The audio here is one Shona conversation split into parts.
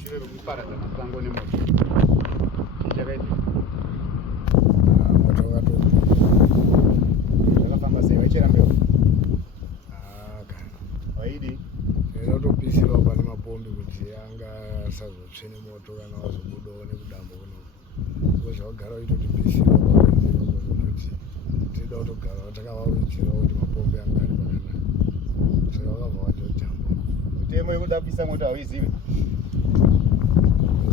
mushure wekuparadza masango nemoto chakaita moto wakato zvakafamba sei waichera mbeu waidi inotopisirwa pane mapombi kuti anga asazotsve nemoto kana wazobudawo nekudambo kuno zvawagara waitotipisirwa kuti tida kutogara takavawedzera kuti mapombi anga ari pakanaka saka vakabva vachojamba mutemo yekuda kupisa moto hauizive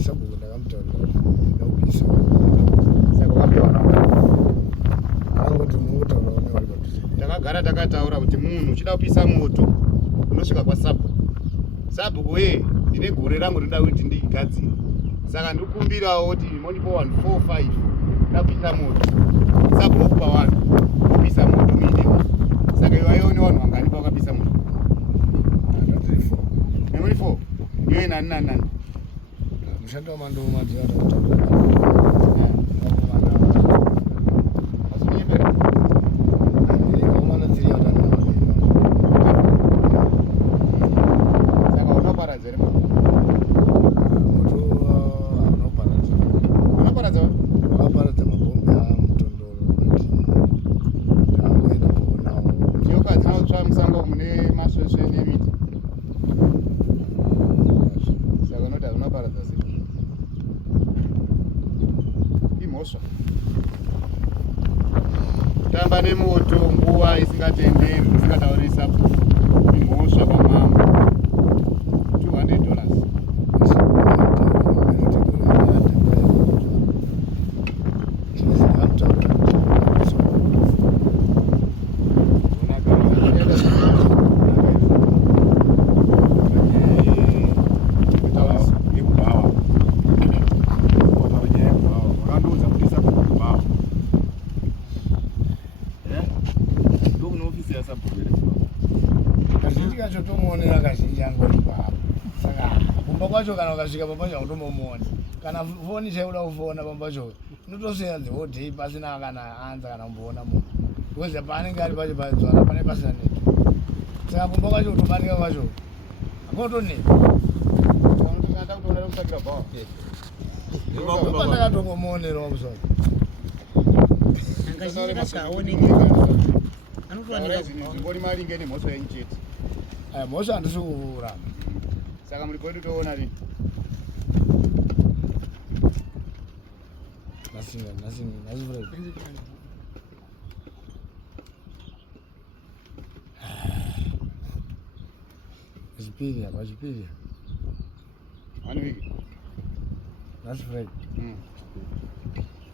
sabhuku ndakamutaurira kuti ida kupisa saka wapewa angoti mungotaura one vari padhuze takagara takataura kuti munhu uchida kupisa moto unosvika kwasabhuku sabhuku wee ndine gore rangu rinoda kuti ndigadzire saka ndikukumbirawo kuti monipo 145 ndapisa moto sabhuku kupa vanhu kupisa moto miinewa saka iwaione vanhu vanganipa wakapisa moto memori 4 iwe nani mushando wamandomadziva kutamba nemoto nguva isingatenderi isingataurisa imhosva pamama $200 kazhinji kacho tomuonera kazhinji angori papo saka kumba kwacho kana ukasvika pambacho hautombomuoni kana foni chaiuda kufona pambacho inotosiyana the whole day pasina kana anza kana kumboona munhu because paanenge ari pacho padzwana pane pasina neti saka kumba kwacho kutobanika kwacho hakunotoneta ndakatomuonerawo kusaka zvimbori maringe nemhosva yenyu chete mhosva handisi kuramba saka muri kwedu toona rini chipiri apa chipiri 1 week that's right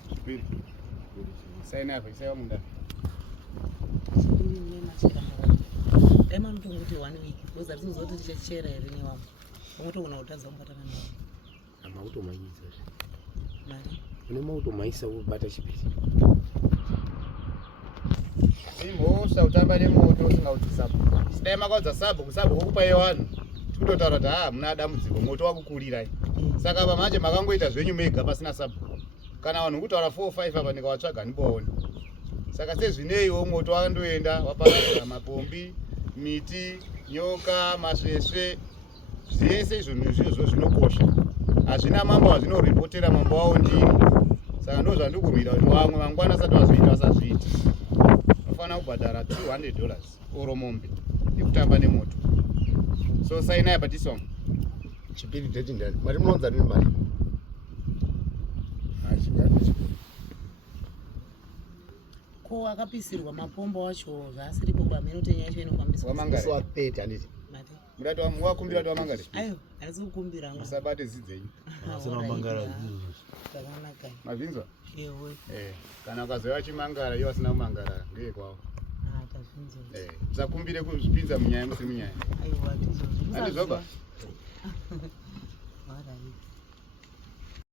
chipiri saina apa isaiwa mundani emanotonguti 1 week because hatisizoti tichachera here nevamwe vamotogona kutadza kubatana nevamwe amautomaisa mari une mautomaisa kubata chipiri imhosva kutamba nemoto usingauti sabhuku sidai makaudza sabhuku kupai vanhu tikutotaura kuti muna dambudziko moto wakukurirai saka pamanje makangoita zvenyu mega pasina sabhuku kana vanhu kutaura 4-5 apa ndikawatsvaga ndiboaoni saka sezvineiwo moto wakandoenda waparadzira mapombi miti nyoka masvesve zvese izvozvo zvinokosha hazvina mambo wazvinoripotera mambo wavo ndini saka ndo zvandikurwira kuti vamwe mangwana asati vazoita vasazviita unofanira kubhadhara $200 oro mombe ikutamba nemoto so sainai patisong chipiri deti ndani mari munoudza nini mari ko akapisirwa mapombo wacho zvaasiripo bameno tenya yacho inofambiswa wamangari wapeti handiti murati wakumbira kuti wamangari ayo handisi kukumbira musabate zidzenyu zvakanaka mabvinzwa ewe kana ukazoya chimangara iwo asina kumangara ngeye kwavo tazvinzwa musakumbire kuzvipinza munyaya musi munyaya aiwa handizvoba